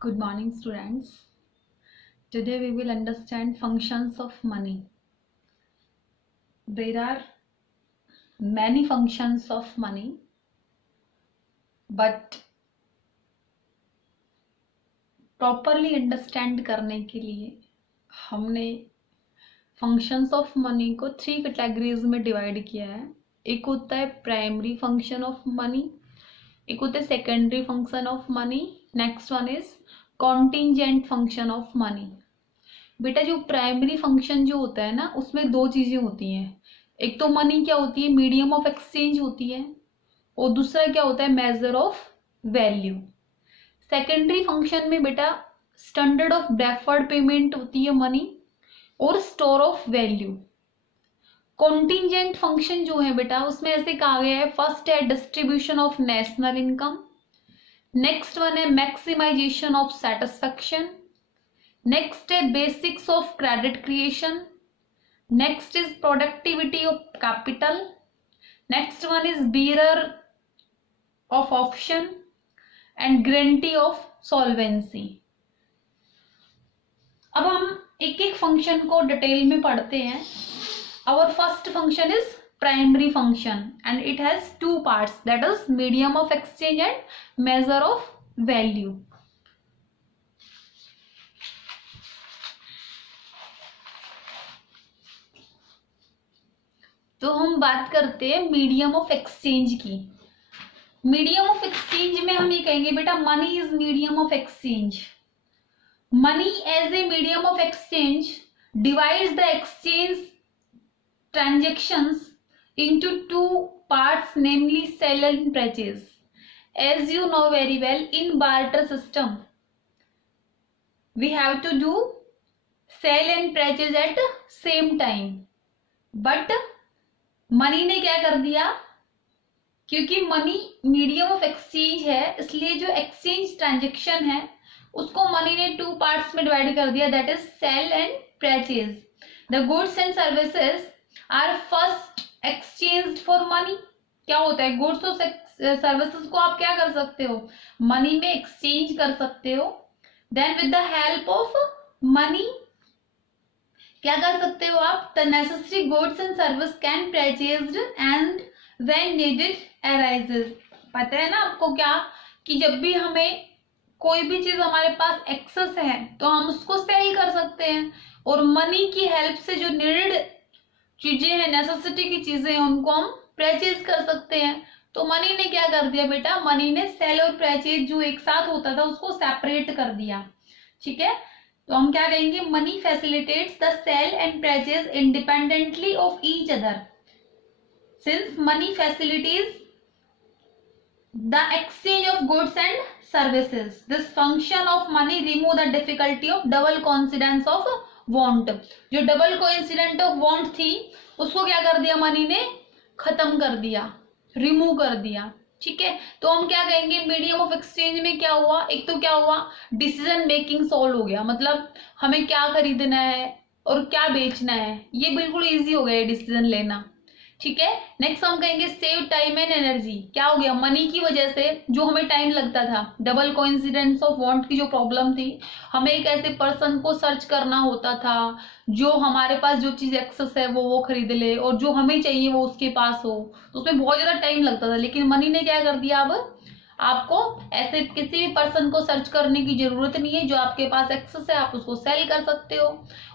Good morning, students. Today we will understand functions of money. There are many functions of money, but properly understand करने के लिए हमने functions of money को 3 categories में divide किया है. एक होता है primary function of money, एक होता है secondary function of money, next one is contingent function of money. बेटा जो प्राइमरी फंक्शन जो होता है ना उसमें दो चीजें होती हैं. एक तो मनी क्या होती है, मीडियम ऑफ एक्सचेंज होती है, और दूसरा क्या होता है, major of value. Secondary function में बेटा स्टैंडर्ड ऑफ डेफर्ड पेमेंट होती है मनी, और store of value. Contingent function जो है बेटा उसमें ऐसे कहा गया है, फर्स्ट है distribution of national income, next one है मैक्सिमाइजेशन ऑफ सेटिस्फैक्शन, नेक्स्ट है basics of credit creation, next is productivity of capital, next one is bearer of option and guarantee of solvency. अब हम एक एक फंक्शन को detail में पढ़ते हैं. Our first function is primary function and it has two parts, that is medium of exchange and measure of value. तो हम बात करते हैं मीडियम ऑफ एक्सचेंज की. मीडियम ऑफ एक्सचेंज में हम ये कहेंगे बेटा money is medium of exchange. Money as a medium of exchange divides the exchange transactions into two parts, namely sale and purchase. As you know very well, in barter system we have to do sell and purchase at same time, but money ने क्या कर दिया, क्योंकि money medium of exchange है इसलिए जो exchange transaction है उसको मनी ने टू पार्ट्स में डिवाइड कर दिया, that is sale and purchase. The goods and services are first exchanged for money. क्या होता है, गुड्स और सर्विसेज को आप क्या कर सकते हो, मनी में एक्सचेंज कर सकते हो. Then with the help of money क्या कर सकते हो आप, the necessary goods and service can purchased and when needed arises. पता है ना आपको क्या, कि जब भी हमें कोई भी चीज हमारे पास एक्सेस है तो हम उसको सेल कर सकते हैं, और मनी की हेल्प से जो नीडेड चीजें हैं, नेसेसिटी की चीजें हैं, उनको हम परचेज कर सकते हैं. तो मनी ने क्या कर दिया बेटा, मनी ने सेल और परचेज जो एक साथ होता था उसको सेपरेट कर दिया. ठीक है, तो हम क्या कहेंगे, money facilitates the sale and purchase independently of each other. Since money facilities the exchange of goods and services, this function of money remove the difficulty of double coincidence of want. जो double coincident of want थी उसको क्या कर दिया, money ने खत्म कर दिया, रिमूव कर दिया. ठीक है, तो हम क्या कहेंगे, मीडियम ऑफ एक्सचेंज में क्या हुआ, एक तो क्या हुआ, डिसीजन मेकिंग सॉल्व हो गया. मतलब हमें क्या खरीदना है और क्या बेचना है ये बिल्कुल इजी हो गया डिसीजन लेना. ठीक है, नेक्स्ट हम कहेंगे सेव टाइम एंड एनर्जी. क्या हो गया, मनी की वजह से जो हमें टाइम लगता था, डबल कोइंसिडेंस ऑफ वांट की जो प्रॉब्लम थी, हमें एक ऐसे पर्सन को सर्च करना होता था जो हमारे पास जो चीज एक्सेस है वो खरीद ले, और जो हमें चाहिए वो उसके पास हो, तो उसमें बहुत ज्यादा टाइम लगता था. लेकिन मनी ने क्या कर दिया, अब आपको ऐसे किसी भी पर्सन को सर्च करने की जरूरत नहीं है, जो आपके पास एक्सेस है आप उसको सेल कर सकते हो,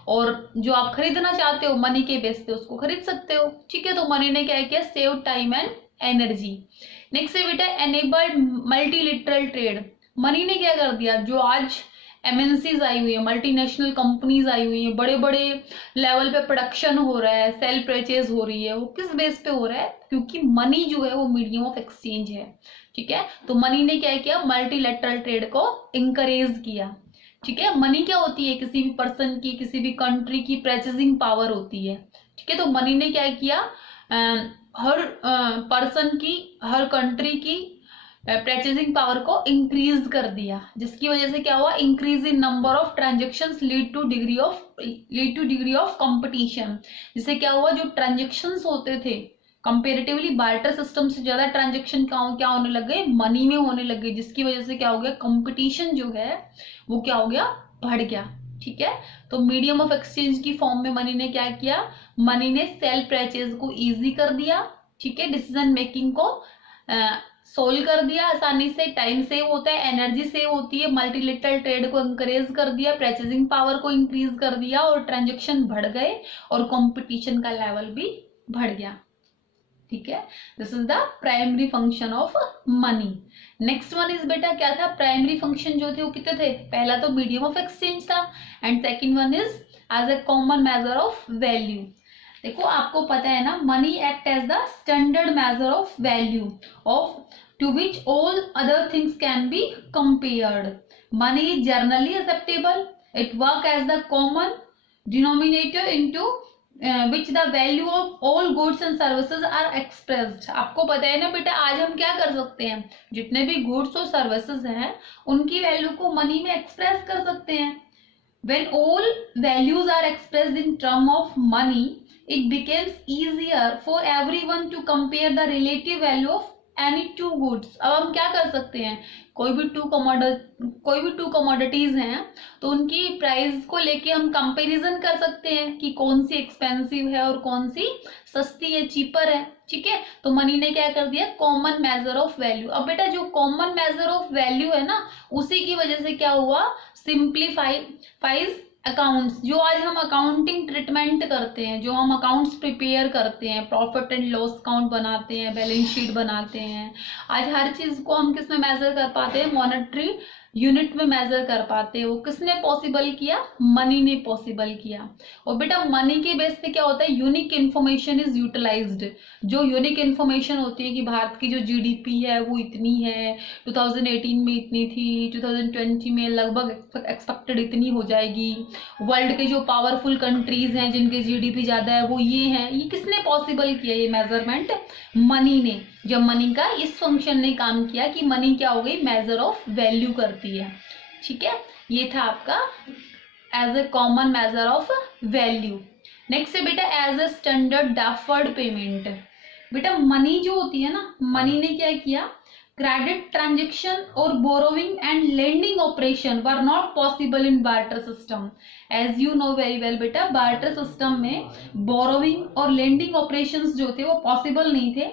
और जो आप खरीदना चाहते हो मनी के बेस पे उसको खरीद सकते हो. ठीक है, तो मनी ने क्या किया, save time and energy. Next है बेटा एनेबल्ड मल्टीलेटरल ट्रेड. मनी ने क्या कर दिया, जो आज एमएनसीज आई हुई है, मल्टीनेशनल कंपनीज आई हुई है, बड़े बड़े लेवल पे प्रोडक्शन हो रहा है, सेल परचेज हो रही है, वो किस बेस पे हो रहा है, क्योंकि मनी जो है वो मीडियम ऑफ एक्सचेंज है. ठीक है, तो मनी ने क्या किया, मल्टीलेटरल ट्रेड को इंकरेज किया. ठीक है, मनी क्या होती है, किसी भी पर्सन की, किसी भी कंट्री की परचेजिंग पावर होती है. ठीक है, तो मनी ने क्या किया, हर पर्सन की, हर कंट्री की परचेजिंग पावर को इंक्रीज कर दिया, जिसकी वजह से क्या हुआ, increase in number of transactions lead two degree of competition. जिससे क्या हुआ, जो ट्रांजेक्शंस होते थे कंपेरेटिवली बार्टर सिस्टम से ज्यादा ट्रांजेक्शन क्या होने लग गए, मनी में होने लग गए, जिसकी वजह से क्या हो गया, कंपटीशन जो है वो क्या हो गया, बढ़ गया। ठीक है, तो मीडियम ऑफ एक्सचेंज की फॉर्म में मनी ने क्या किया, मनी ने सेल परचेज को इजी कर दिया। ठीक है, डिसीजन मेकिंग को सोल्व कर दिया आसानी से, टाइम सेव होता है, एनर्जी सेव होती है, मल्टीलेटरल ट्रेड को इंकरेज कर दिया, परचेजिंग पावर को इंक्रीज कर दिया और ट्रांजेक्शन बढ़ गए और कंपटीशन का लेवल भी बढ़ गया। ठीक है, this is the primary function of money. Next one is बेटा क्या था, प्राइमरी फंक्शन जो थे वो कितने थे, पहला तो मीडियम ऑफ एक्सचेंज था and second one is as a common measure of value. देखो आपको पता है ना, money act as the standard measure of value of to which all other things can be compared. Money is generally acceptable. It works as the common denominator into which the value of all goods and services are expressed. आपको पता है ना बेटा, आज हम क्या कर सकते हैं, जितने भी गुड्स और सर्विसेज हैं उनकी वैल्यू को मनी में एक्सप्रेस कर सकते हैं। When all values are expressed in term of money, it becomes easier for everyone to compare the relative value of any two goods. अब हम क्या कर सकते हैं, कोई भी टू कमोडिटीज हैं तो उनकी प्राइस को लेके हम कंपैरिजन कर सकते हैं कि कौन सी एक्सपेंसिव है और कौन सी सस्ती है, चीपर है। ठीक है, तो मनी ने क्या कर दिया, कॉमन मेजर ऑफ वैल्यू। अब बेटा जो कॉमन मेजर ऑफ वैल्यू है ना, उसी की वजह से क्या हुआ, सिंप्लीफाइज अकाउंट्स। जो आज हम अकाउंटिंग ट्रीटमेंट करते हैं, जो हम अकाउंट्स प्रिपेयर करते हैं, प्रॉफिट एंड लॉस अकाउंट बनाते हैं, बैलेंस शीट बनाते हैं, आज हर चीज को हम किस में मेजर कर पाते हैं, मॉनेटरी यूनिट में मेजर कर पाते हैं। वो किसने पॉसिबल किया, मनी ने पॉसिबल किया। और बेटा मनी के बेस पे क्या होता है, यूनिक इन्फॉर्मेशन इज यूटिलाइज्ड। जो यूनिक इन्फॉर्मेशन होती है कि भारत की जो जीडीपी है वो इतनी है, 2018 में इतनी थी, 2020 में लगभग एक्सपेक्टेड इतनी हो जाएगी, वर्ल्ड के जो पावरफुल कंट्रीज हैं जिनके जीडीपी ज्यादा है वो ये हैं, ये किसने पॉसिबल किया, ये मेजरमेंट मनी ने। जब मनी का इस फंक्शन ने काम किया कि मनी क्या हो गई, मेजर ऑफ वैल्यू करती है। ठीक है, ये था आपका as a common measure of value. Next है बेटा as a standard deferred payment. बेटा मनी जो होती है ना, मनी ने क्या किया, क्रेडिट ट्रांजेक्शन और borrowing and lending operation were not possible in barter system. As you know very well बेटा, बार्टर सिस्टम में बोरोविंग और लेंडिंग ऑपरेशंस जो थे वो पॉसिबल नहीं थे,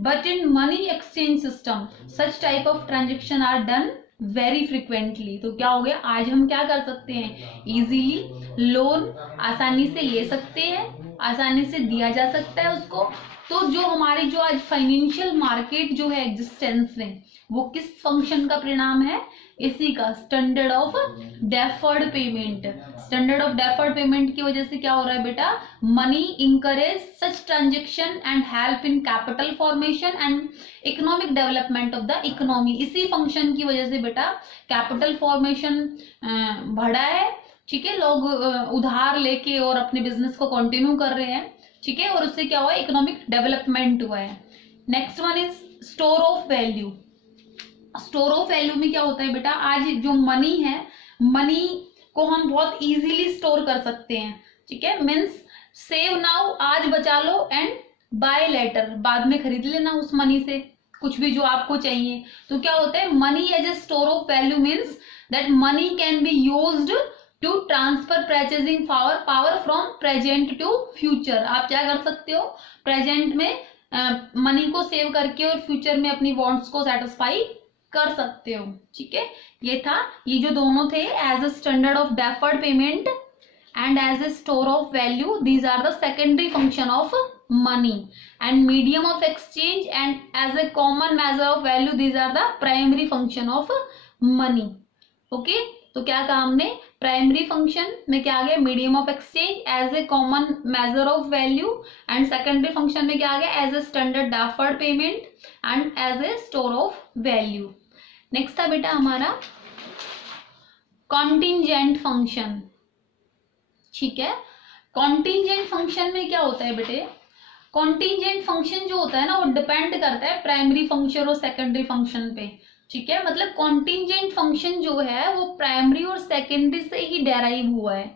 but in money exchange system such type of transaction are done very frequently. तो क्या हो गया, आज हम क्या कर सकते हैं, इजीली लोन आसानी से ले सकते हैं, आसानी से दिया जा सकता है उसको। तो जो हमारी जो आज फाइनेंशियल मार्केट जो है एग्जिस्टेंस में, वो किस फंक्शन का परिणाम है, इसी का standard of deferred payment. Standard of deferred payment की वजह से क्या हो रहा है बेटा, money encourage such transaction and help in capital formation and economic development of the economy. इसी फंक्शन की वजह से बेटा कैपिटल फॉर्मेशन बढ़ा है। ठीक है, लोग उधार लेके और अपने बिजनेस को कंटिन्यू कर रहे हैं। ठीक है, और उससे क्या हुआ है, इकोनॉमिक डेवलपमेंट हुआ है। Next one is store of value. Store of value में क्या होता है बेटा, आज जो मनी है, मनी को हम बहुत इजीली स्टोर कर सकते हैं। ठीक है, मीन्स सेव नाउ, आज बचा लो, एंड बाय लेटर, बाद में खरीद लेना उस मनी से कुछ भी जो आपको चाहिए। तो क्या होता है, money as a store of value means that money can be used to transfer purchasing power from present to future. आप क्या कर सकते हो, प्रेजेंट में मनी को सेव करके और फ्यूचर में अपनी वांट्स को सेटिस्फाई कर सकते हो। ठीक है, ये था, ये जो दोनों थे as a standard of deferred payment and as a store of value, these are the secondary function of money. And medium of exchange and as a common measure of value, these are the primary function of money. Okay, तो क्या कहा हमने, primary function में क्या आ गया, medium of exchange as a common measure of value, and secondary function में क्या आ गया, as a standard deferred payment and as a store of value. Next था बेटा हमारा कॉन्टिंजेंट फंक्शन। ठीक है, कॉन्टिंजेंट फंक्शन में क्या होता है बेटे, कॉन्टिंजेंट फंक्शन जो होता है ना, वो डिपेंड करता है प्राइमरी फंक्शन और सेकेंडरी फंक्शन पे। ठीक है, मतलब कॉन्टिंजेंट फंक्शन जो है वो प्राइमरी और सेकेंडरी से ही डेराइव हुआ है।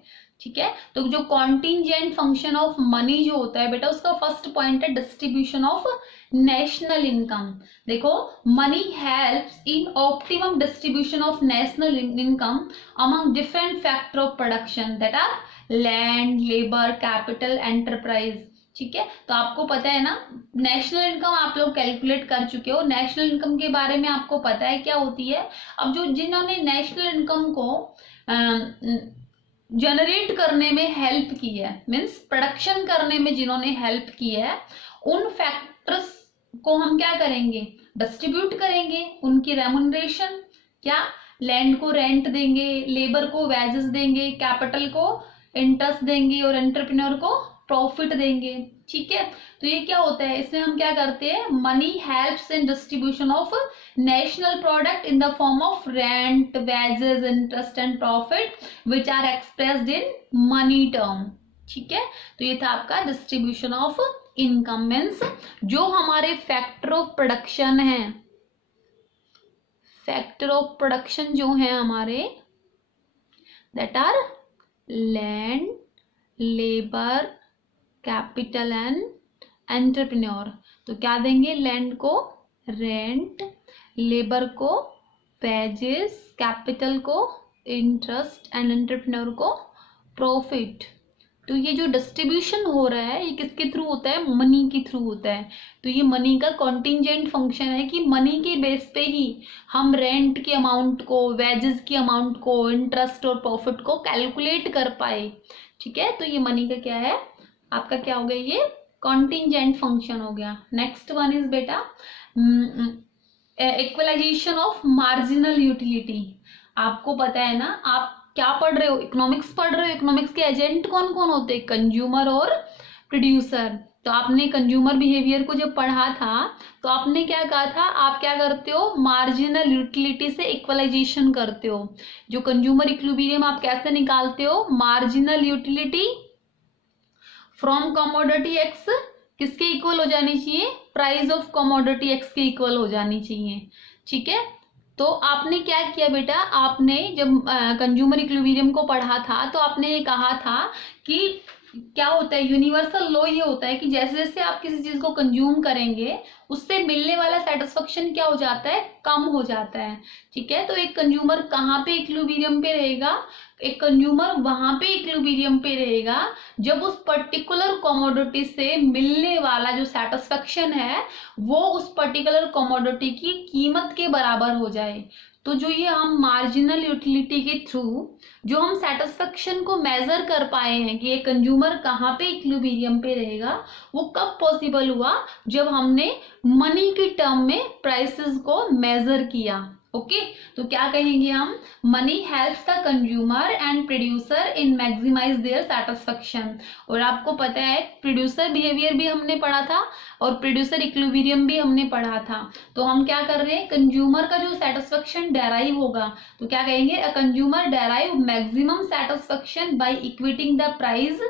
ठीक है। तो जो कॉन्टिंजेंट फंक्शन ऑफ मनी जो होता है बेटा, उसका फर्स्ट पॉइंट है डिस्ट्रीब्यूशन ऑफ नेशनल इनकम। देखो, money helps in optimum distribution of national income among different factor of production that are land, labour, capital, enterprise. ठीक है, तो आपको पता है ना, नेशनल इनकम आप लोग कैलकुलेट कर चुके हो। नेशनल इनकम के बारे में आपको पता है क्या होती है। अब जो जिन्होंने नेशनल इनकम को जनरेट करने में हेल्प की है, मीन्स प्रोडक्शन करने में जिन्होंने हेल्प की है, उन फैक्टर्स को हम क्या करेंगे, डिस्ट्रीब्यूट करेंगे। उनकी रेमुनरेशन, क्या, लैंड को रेंट देंगे, लेबर को वेजेस देंगे, कैपिटल को इंटरेस्ट देंगे और एंटरप्रेन्योर को प्रॉफिट देंगे। ठीक है, तो ये क्या होता है, इसमें हम क्या करते हैं, money helps in distribution of national product in the form of rent, wages, interest and profit which are expressed in money term. ठीक है, तो ये था आपका डिस्ट्रीब्यूशन ऑफ इनकम। मीन्स जो हमारे फैक्टर ऑफ प्रोडक्शन है, फैक्टर ऑफ प्रोडक्शन जो है हमारे, that are land, labour, capital and entrepreneur. तो क्या देंगे, लैंड को रेंट, लेबर को वेजेस, कैपिटल को इंटरेस्ट एंड एंटरप्रेन्योर को प्रॉफिट। तो ये जो डिस्ट्रीब्यूशन हो रहा है, ये किसके थ्रू होता है, मनी के थ्रू होता है। तो ये मनी का कॉन्टिंजेंट फंक्शन है कि मनी के बेस पे ही हम रेंट के अमाउंट को, वेजेस के अमाउंट को, इंटरेस्ट और प्रॉफिट को कैलकुलेट कर पाए। ठीक है, तो ये मनी का क्या है, आपका क्या हो गया, ये कॉन्टिंजेंट फंक्शन हो गया। नेक्स्ट वन इज बेटा इक्वलाइजेशन ऑफ मार्जिनल यूटिलिटी। आपको पता है ना, आप क्या पढ़ रहे हो, इकोनॉमिक्स पढ़ रहे हो। इकोनॉमिक्स के एजेंट कौन कौन होते हैं, कंज्यूमर और प्रोड्यूसर। तो आपने कंज्यूमर बिहेवियर को जब पढ़ा था तो आपने क्या कहा था, आप क्या करते हो, मार्जिनल यूटिलिटी से इक्वलाइजेशन करते हो। जो कंज्यूमर इक्विलिब्रियम आप कैसे निकालते हो, marginal utility from commodity x किसके इक्वल हो जानी चाहिए, प्राइस ऑफ कमोडिटी एक्स के इक्वल हो जानी चाहिए। ठीक है, तो आपने क्या किया बेटा, आपने जब कंज्यूमर इक्विलिब्रियम को पढ़ा था तो आपने ये कहा था कि क्या होता है, यूनिवर्सल लॉ ये होता है कि जैसे जैसे आप किसी चीज को कंज्यूम करेंगे उससे मिलने वाला सेटिस्फेक्शन क्या हो जाता है, कम हो जाता है। ठीक है, तो एक कंज्यूमर कहाँ पे इक्विलिब्रियम पे रहेगा, एक कंज्यूमर वहां पे इक्विलिब्रियम पे रहेगा जब उस पर्टिकुलर कमोडिटी से मिलने वाला जो सेटिस्फेक्शन है वो उस पर्टिकुलर कमोडिटी की कीमत के बराबर हो जाए। तो जो ये हम मार्जिनल यूटिलिटी के थ्रू जो हम सेटिस्फेक्शन को मेजर कर पाए हैं कि एक कंज्यूमर कहाँ पे इक्विलिब्रियम पे रहेगा, वो कब पॉसिबल हुआ, जब हमने मनी की टर्म में प्राइसेस को मेजर किया। ओके, तो क्या कहेंगे हम, money helps the consumer and producer in maximize their satisfaction. और आपको पता है प्रोड्यूसर बिहेवियर भी हमने पढ़ा था और प्रोड्यूसर इक्विलिब्रियम भी हमने पढ़ा था। तो हम क्या कर रहे हैं, कंज्यूमर का जो सेटिस्फेक्शन डेराइव होगा तो क्या कहेंगे, a consumer derive maximum satisfaction by equating the price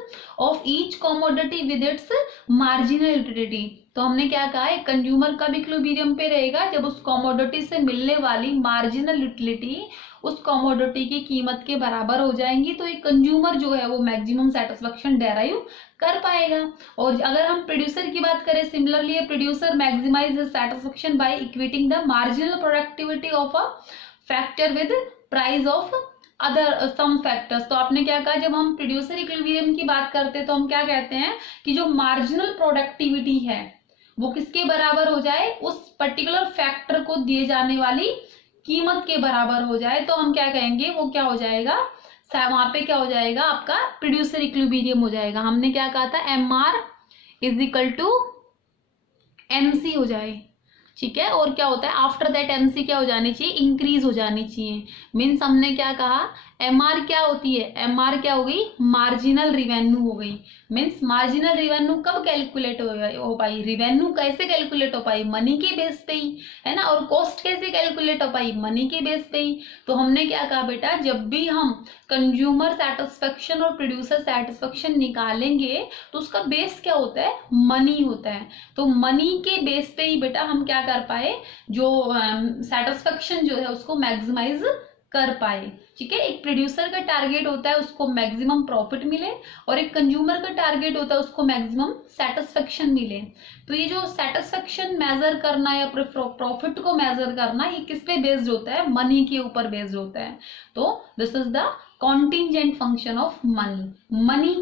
of each commodity with its marginal utility. तो हमने क्या कहा है, कंज्यूमर कब इक्विलिब्रियम पे रहेगा, जब उस कमोडिटी से मिलने वाली मार्जिनल यूटिलिटी उस कमोडिटी की कीमत के बराबर हो जाएंगी। तो एक कंज्यूमर जो है वो मैक्सिमम सेटिस्फेक्शन डेराइव कर पाएगा। और अगर हम प्रोड्यूसर की बात करें, similarly producer maximize his satisfaction by equating the marginal productivity of a factor with price of other some factors. तो आपने क्या कहा, जब हम प्रोड्यूसर इक्विलिब्रियम की बात करते हैं तो हम क्या कहते हैं कि जो मार्जिनल प्रोडक्टिविटी है वो किसके बराबर हो जाए, उस पर्टिकुलर फैक्टर को दिए जाने वाली कीमत के बराबर हो जाए। तो हम क्या कहेंगे, वो क्या हो जाएगा, वहां पे क्या हो जाएगा, आपका प्रोड्यूसर इक्विलिब्रियम हो जाएगा। हमने क्या कहा था, MR is equal to MC हो जाए। ठीक है, और क्या होता है, आफ्टर दैट MC क्या हो जानी चाहिए, इंक्रीज हो जानी चाहिए। मीन्स हमने क्या कहा, MR क्या होती है, MR क्या हो गई, मार्जिनल रिवेन्यू हो गई। मीन्स मार्जिनल रिवेन्यू कब कैलकुलेट हो पाई, रिवेन्यू कैसे कैलकुलेट हो पाई, मनी के बेस पे ही, है ना। और कॉस्ट कैसे कैलकुलेट हो पाई, मनी के बेस पे ही। तो हमने क्या कहा बेटा, जब भी हम कंज्यूमर सेटिस्फेक्शन और प्रोड्यूसर सेटिस्फेक्शन निकालेंगे तो उसका बेस क्या होता है, मनी होता है। तो मनी के बेस पे ही बेटा हम क्या कर पाए, जो सेटिस्फेक्शन जो है उसको मैक्सिमाइज कर पाए। ठीक है, एक प्रोड्यूसर का टारगेट होता है उसको मैक्सिमम प्रॉफिट मिले, और एक कंज्यूमर का टारगेट होता है उसको मैक्सिमम सेटिस्फेक्शन मिले। तो ये जो सेटिस्फेक्शन मेजर करना या प्रॉफिट को मेजर करना, ये किस पे बेस्ड होता है? मनी के ऊपर बेस्ड होता है। तो this is the contingent function of money. Money